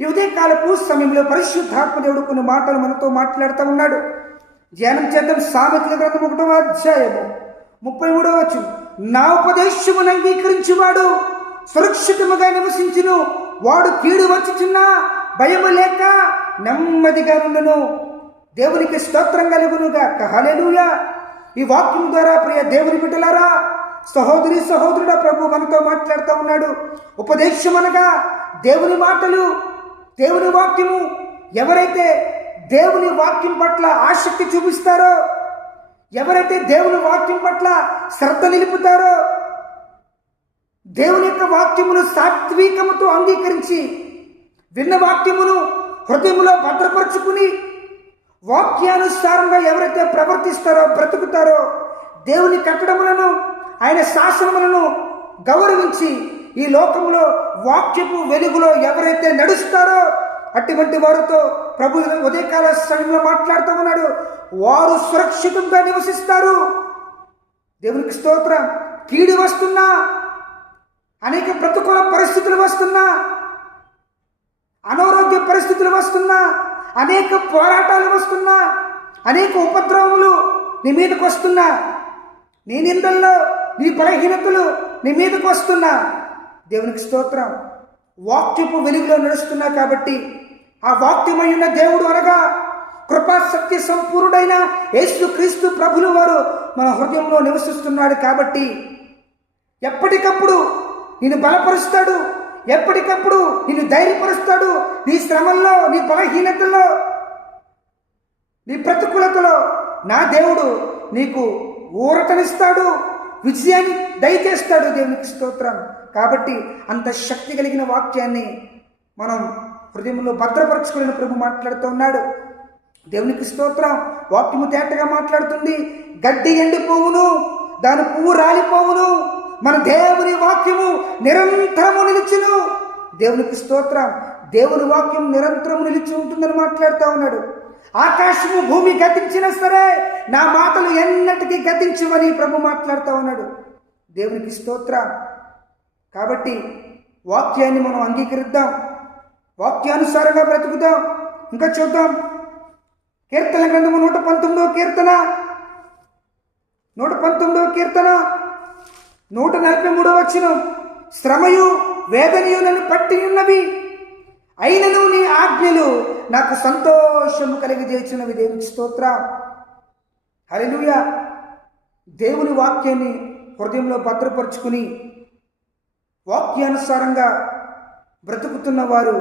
ఈ ఉదయకాలపు సమయంలో పరిశుద్ధాత్మ దేవుడు కొన్ని మాటలు మనతో మాట్లాడుతూ ఉన్నాడు. ధ్యానం చేద్దాం. సామెతల గ్రంథం ఒకటో అధ్యాయము. ముప్పై మూడవ వచ్చు నా ఉపదేశమును అంగీకరించువాడు సురక్షితముగా నివసించును. వాడు కీడు వచ్చుచున్నా భయము లేక నెమ్మదిగా ఉండును దేవునికి స్తోత్రం కలుగునుగా హల్లెలూయా. ఈ వాక్యం ద్వారా ప్రియ దేవుని బిడ్డలారా సహోదరి సహోదరుడ ప్రభు మనతో మాట్లాడుతూ ఉన్నాడు. ఉపదేశం అనగా దేవుని మాటలు దేవుని వాక్యము ఎవరైతే దేవుని వాక్యం పట్ల ఆసక్తి చూపిస్తారో ఎవరైతే దేవుని వాక్యం పట్ల శ్రద్ధ నిలుపుతారో దేవుని యొక్క వాక్యమును సాత్వికముతో అంగీకరించి విన్న వాక్యమును హృదయంలో భద్రపరుచుకుని వాక్యానుసారంగా ఎవరైతే ప్రవర్తిస్తారో బ్రతుకుతారో దేవుని కట్టడములను ఆయన శాసనములను గౌరవించి ఈ లోకంలో వాక్యపు వెలుగులో ఎవరైతే నడుస్తారో అటువంటి వారితో ప్రభు ఉదయకాల సమయంలో మాట్లాడుతూ ఉన్నాడు వారు సురక్షితంగా నివసిస్తారు. దేవునికి స్తోత్రం. కీడు వస్తున్నా అనేక ప్రతికూల పరిస్థితులు వస్తున్నా అనారోగ్య పరిస్థితులు వస్తున్నా అనేక పోరాటాలు వస్తున్నా అనేక ఉపద్రవములు నీ మీదకు వస్తున్నా నీ నిందల్లో నీ బలహీనతలు నీ మీదకు వస్తున్నా. దేవునికి స్తోత్రం. వాక్యపు వెలుగులో నడుస్తున్నా కాబట్టి ఆ వాక్యమై ఉన్న దేవుడు అనగా కృపా సత్య సంపూర్ణుడైన యేసు క్రీస్తు ప్రభులు వారు మన హృదయంలో నివసిస్తున్నాడు కాబట్టి ఎప్పటికప్పుడు నిన్ను బలపరుస్తాడు. ఎప్పటికప్పుడు నిన్ను ధైర్యపరుస్తాడు. నీ శ్రమల్లో నీ బలహీనతల్లో నీ ప్రతికూలతలో నా దేవుడు నీకు ఊరటనిస్తాడు. విజయాన్ని దయచేస్తాడు దేవునికి స్తోత్రం. కాబట్టి అంత శక్తి కలిగిన వాక్యాన్ని మనం హృదయంలో భద్రపరచుకుని ప్రభు మాట్లాడుతూ ఉన్నాడు. దేవునికి స్తోత్రం. వాక్యము తేటగా మాట్లాడుతుంది. గడ్డి ఎండిపోవును దాని పువ్వు రాలిపోవును మన దేవుని వాక్యము నిరంతరము నిలిచును. దేవునికి స్తోత్రం. దేవుని వాక్యం నిరంతరము నిలిచి ఉంటుందని మాట్లాడుతూ ఉన్నాడు. ఆకాశము భూమి గతించినా సరే నా మాటలు ఎన్నటికీ గతించవని ప్రభు మాట్లాడుతూ ఉన్నాడు. దేవునికి స్తోత్ర. కాబట్టి వాక్యాన్ని మనం అంగీకరిద్దాం. వాక్యానుసారంగా బ్రతుకుదాం. ఇంకా చూద్దాం. కీర్తన గ్రంథము నూట పంతొమ్మిదో కీర్తన. నూట పంతొమ్మిదవ కీర్తన. నూట నలభై మూడవ వచ్చిన శ్రమయు వేదనయు నన్ను పట్టి ఉన్నవి. అయినను నీ ఆజ్ఞలు నాకు సంతోషము కలిగజేసినవి దేవుని స్తోత్ర. హరిలుయ దేవుని వాక్యాన్ని హృదయంలో భద్రపరుచుకుని వాక్యానుసారంగా బ్రతుకుతున్న వారు